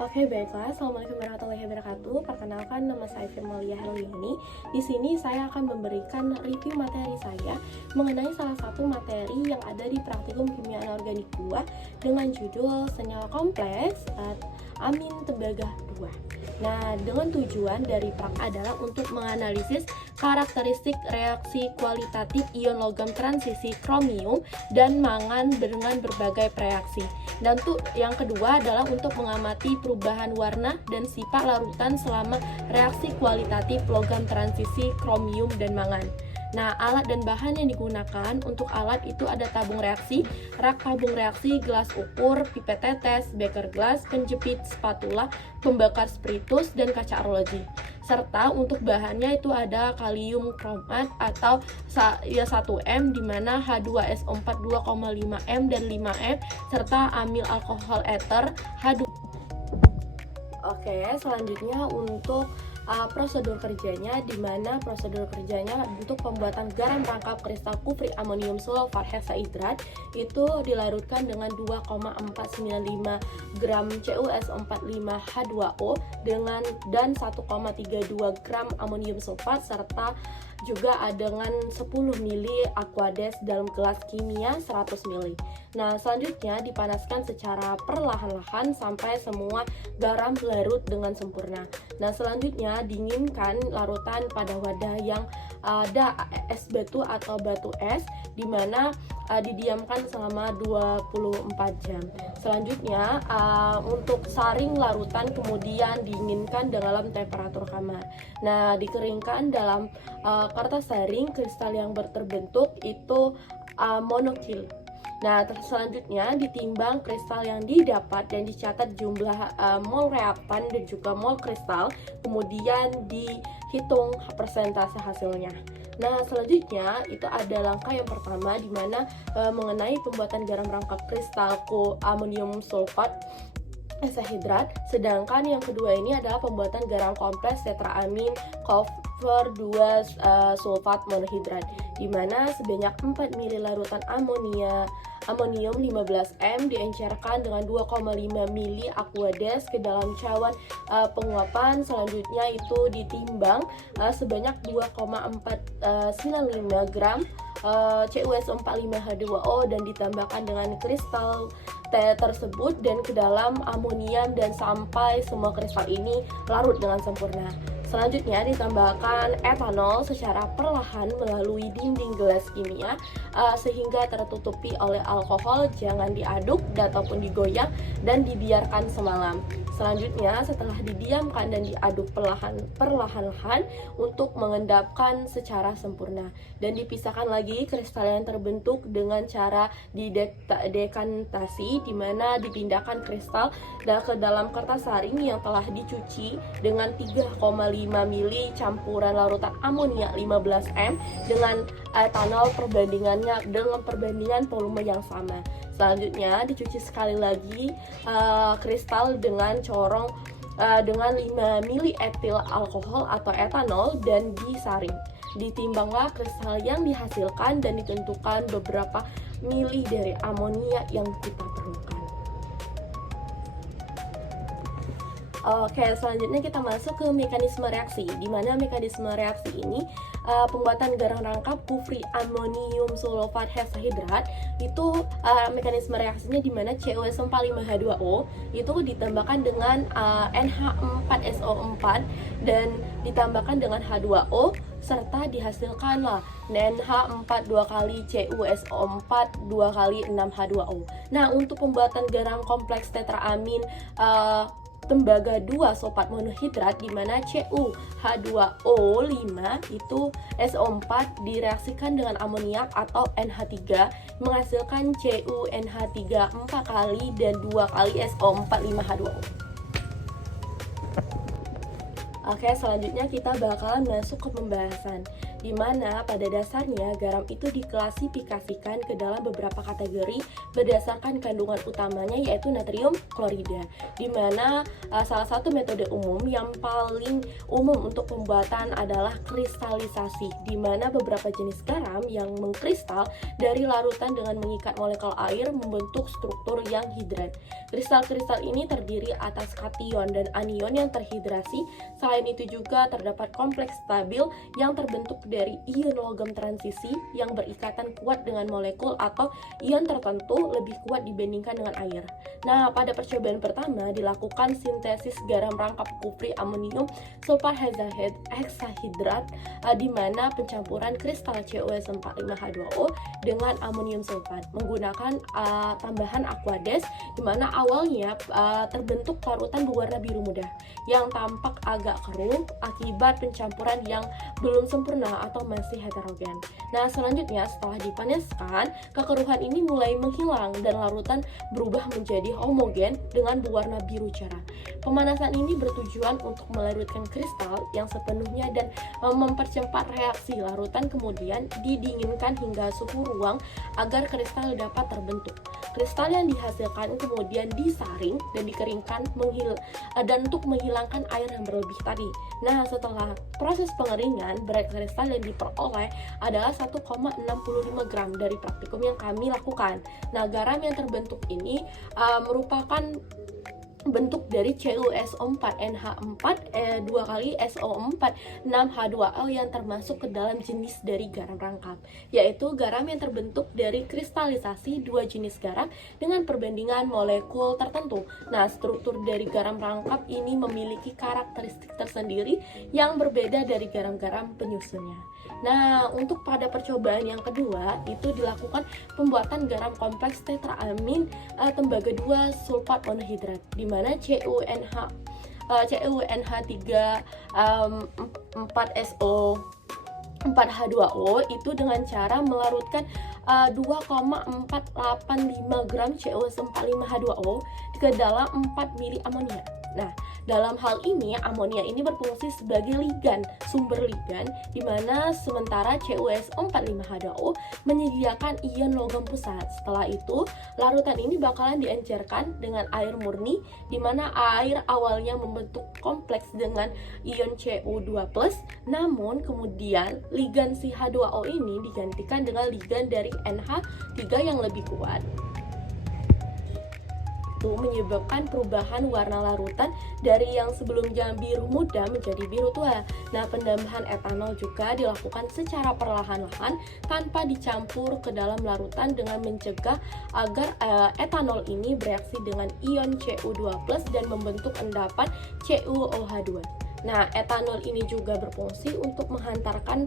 Oke, baiklah. Assalamualaikum warahmatullahi wabarakatuh. Perkenalkan, nama saya Firmalia Herliani. Di sini saya akan memberikan review materi saya mengenai salah satu materi yang ada di Praktikum Kimia Anorganik 2 dengan judul Senyawa Kompleks Amin Tembaga 2. Nah, dengan tujuan dari prak adalah untuk menganalisis karakteristik reaksi kualitatif ion logam transisi kromium dan mangan dengan berbagai reaksi. Dan yang kedua adalah untuk mengamati perubahan warna dan sifat larutan selama reaksi kualitatif logam transisi kromium dan mangan. Nah, alat dan bahan yang digunakan untuk alat itu ada tabung reaksi, rak tabung reaksi, gelas ukur, pipet tetes, beker gelas, penjepit spatula, pembakar spiritus, dan kaca arloji. Serta untuk bahannya itu ada kalium kromat atau 1M di mana H2SO4 2,5M dan 5M serta amil alkohol eter H2. Oke, selanjutnya untuk prosedur kerjanya, di mana prosedur kerjanya untuk pembuatan garam rangkap kristal kufri amonium sulfat hexahidrat itu dilarutkan dengan 2,495 gram CuSO45H2O dan 1,32 gram amonium sulfat serta juga dengan 10 ml aquades dalam gelas kimia 100 ml. Nah, selanjutnya dipanaskan secara perlahan-lahan sampai semua garam larut dengan sempurna. Nah, selanjutnya dinginkan larutan pada wadah yang ada es batu atau batu es, di mana didiamkan selama 24 jam. Selanjutnya untuk saring larutan kemudian dinginkan dalam temperatur kamar. Nah, dikeringkan dalam kertas saring kristal yang terbentuk itu monokil. Nah, selanjutnya ditimbang kristal yang didapat dan dicatat jumlah mol reaktan dan juga mol kristal, kemudian dihitung persentase hasilnya. Nah, selanjutnya itu ada langkah yang pertama di mana mengenai pembuatan garam rangkap kristal amonium sulfat hexahidrat, sedangkan yang kedua ini adalah pembuatan garam kompleks tetraamin copper 2 sulfat monohidrat, di mana sebanyak 4 ml larutan amonium 15M diencerkan dengan 2,5 ml aquades ke dalam cawan penguapan. Selanjutnya itu ditimbang sebanyak 2,495 gram CuSO45H2O dan ditambahkan dengan kristal tersebut dan ke dalam amonium dan sampai semua kristal ini larut dengan sempurna. Selanjutnya ditambahkan etanol secara perlahan melalui dinding gelas kimia sehingga tertutupi oleh alkohol, jangan diaduk ataupun digoyang dan dibiarkan semalam. Selanjutnya setelah didiamkan dan diaduk perlahan-lahan untuk mengendapkan secara sempurna dan dipisahkan lagi kristal yang terbentuk dengan cara dekantasi, di mana dipindahkan kristal ke dalam kertas saring yang telah dicuci dengan 3,5 ml campuran larutan amonia 15M dengan etanol dengan perbandingan volume yang sama. Selanjutnya dicuci sekali lagi kristal dengan corong dengan 5 ml etil alkohol atau etanol dan disaring. Ditimbanglah kristal yang dihasilkan dan ditentukan beberapa mili dari amonia yang kita perlukan. Oke, selanjutnya kita masuk ke mekanisme reaksi, di mana mekanisme reaksi ini pembuatan garam rangkap kufri amonium sulfat hexahidrat itu mekanisme reaksinya di mana CuSO45H2O itu ditambahkan dengan NH4SO4 dan ditambahkan dengan H2O serta dihasilkanlah NH4 2 kali CuSO4 2 kali 6H2O. Nah, untuk pembuatan garam kompleks tetraamin tembaga 2 sulfat monohidrat, di mana CuH2O5 itu SO4 direaksikan dengan amoniak atau NH3 menghasilkan CuNH3 4 kali dan 2 kali SO4 5H2O. Oke, selanjutnya kita bakalan masuk ke pembahasan. di mana pada dasarnya garam itu diklasifikasikan ke dalam beberapa kategori berdasarkan kandungan utamanya, yaitu natrium klorida, di mana salah satu metode umum yang paling umum untuk pembuatan adalah kristalisasi, di mana beberapa jenis garam yang mengkristal dari larutan dengan mengikat molekul air membentuk struktur yang hidrat. Kristal-kristal ini terdiri atas kation dan anion yang terhidrasi. Selain itu juga terdapat kompleks stabil yang terbentuk dari ion logam transisi yang berikatan kuat dengan molekul atau ion tertentu lebih kuat dibandingkan dengan air. Nah, pada percobaan pertama dilakukan sintesis garam rangkap kufri amonium sulfat heksahidrat, di mana pencampuran kristal CuS45H2O dengan amonium sulfat menggunakan tambahan aquades, di mana awalnya terbentuk larutan berwarna biru muda yang tampak agak keruh akibat pencampuran yang belum sempurna atau masih heterogen. Nah, selanjutnya setelah dipanaskan, kekeruhan ini mulai menghilang dan larutan berubah menjadi homogen dengan berwarna biru cerah. Pemanasan ini bertujuan untuk melarutkan kristal yang sepenuhnya dan mempercepat reaksi larutan, kemudian didinginkan hingga suhu ruang agar kristal dapat terbentuk. Kristal yang dihasilkan kemudian disaring dan dikeringkan dan untuk menghilangkan air yang berlebih tadi. Nah, setelah proses pengeringan, berat kristal yang diperoleh adalah 1,65 gram dari praktikum yang kami lakukan. Nah, garam yang terbentuk ini merupakan bentuk dari CuSO4NH4 2 kali SO4 6H2L yang termasuk ke dalam jenis dari garam rangkap, yaitu garam yang terbentuk dari kristalisasi dua jenis garam dengan perbandingan molekul tertentu. Nah, struktur dari garam rangkap ini memiliki karakteristik tersendiri yang berbeda dari garam-garam penyusunnya. Nah, untuk pada percobaan yang kedua itu dilakukan pembuatan garam kompleks tetraamin tembaga 2 sulfat monohidrat, di mana CuNH3 4SO 4H2O itu dengan cara melarutkan 2,485 gram CuS45H2O ke dalam 4 mili amonia. Nah, dalam hal ini amonia ini berfungsi sebagai ligan, sumber ligan, di mana sementara CuS45H2O menyediakan ion logam pusat. Setelah itu, larutan ini bakalan diencerkan dengan air murni, di mana air awalnya membentuk kompleks dengan ion Cu2+, namun kemudian ligan si H2O ini digantikan dengan ligan dari NH3 yang lebih kuat. Itu menyebabkan perubahan warna larutan dari yang sebelumnya biru muda menjadi biru tua. Nah, penambahan etanol juga dilakukan secara perlahan-lahan tanpa dicampur ke dalam larutan dengan mencegah agar etanol ini bereaksi dengan ion Cu2+ dan membentuk endapan CuOH2. Nah, etanol ini juga berfungsi untuk menghantarkan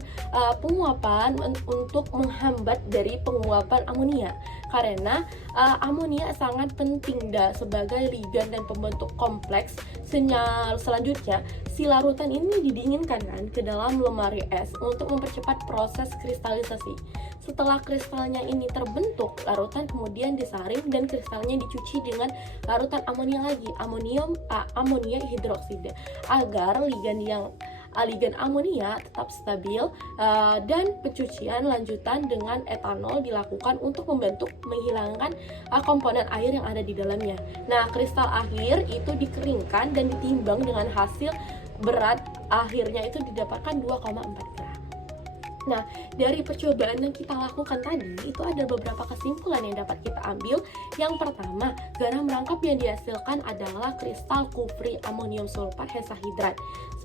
penguapan untuk menghambat dari penguapan amonia, karena amonia sangat penting sebagai ligan dan pembentuk kompleks. Selanjutnya, si larutan ini didinginkan ke dalam lemari es untuk mempercepat proses kristalisasi. Setelah kristalnya ini terbentuk, larutan kemudian disaring dan kristalnya dicuci dengan larutan amonia lagi, amonia hidroksida, agar ligan amonia tetap stabil, dan pencucian lanjutan dengan etanol dilakukan untuk menghilangkan komponen air yang ada di dalamnya. Nah, kristal akhir itu dikeringkan dan ditimbang dengan hasil berat akhirnya itu didapatkan 2,4 gram. Nah, dari percobaan yang kita lakukan tadi, itu ada beberapa kesimpulan yang dapat kita ambil. Yang pertama, garam rangkap yang dihasilkan adalah kristal kufri amonium sulfat hexahidrat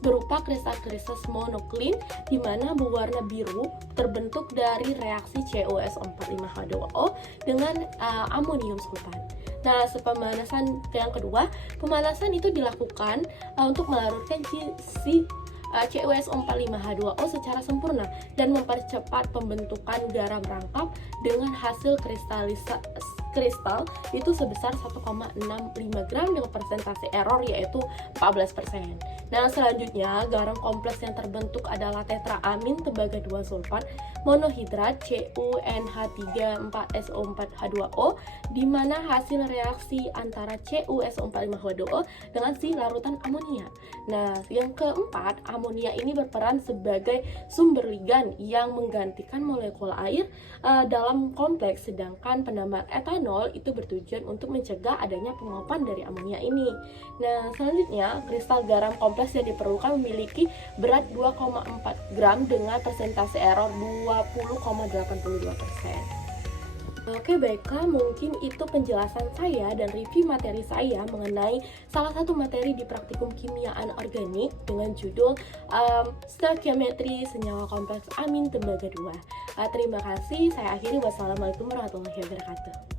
berupa kristal-kristal monoklin di mana berwarna biru terbentuk dari reaksi CuS45H2O dengan amonium sulfat. Nah, pemanasan yang kedua, pemanasan itu dilakukan untuk melarutkan si CuS45H2O secara sempurna dan mempercepat pembentukan garam rangkap dengan hasil kristal itu sebesar 1,65 gram dengan persentase error yaitu 14%. Nah, selanjutnya garam kompleks yang terbentuk adalah tetraamin tembaga 2 sulfat monohidrat CuNH3 4SO4H2O, di mana hasil reaksi antara CuSO4 5H2O dengan si larutan amonia. Nah, yang keempat, amonia ini berperan sebagai sumber ligan yang menggantikan molekul air dalam kompleks, sedangkan penambahan etanol itu bertujuan untuk mencegah adanya penguapan dari amonia ini. Nah, selanjutnya kristal garam kompleks yang diperlukan memiliki berat 2,4 gram dengan persentase error 20,82%. Oke, baiklah, mungkin itu penjelasan saya dan review materi saya mengenai salah satu materi di praktikum kimia anorganik dengan judul stoichiometry senyawa kompleks amin tembaga 2. Terima kasih, saya akhiri. Wassalamualaikum warahmatullahi wabarakatuh.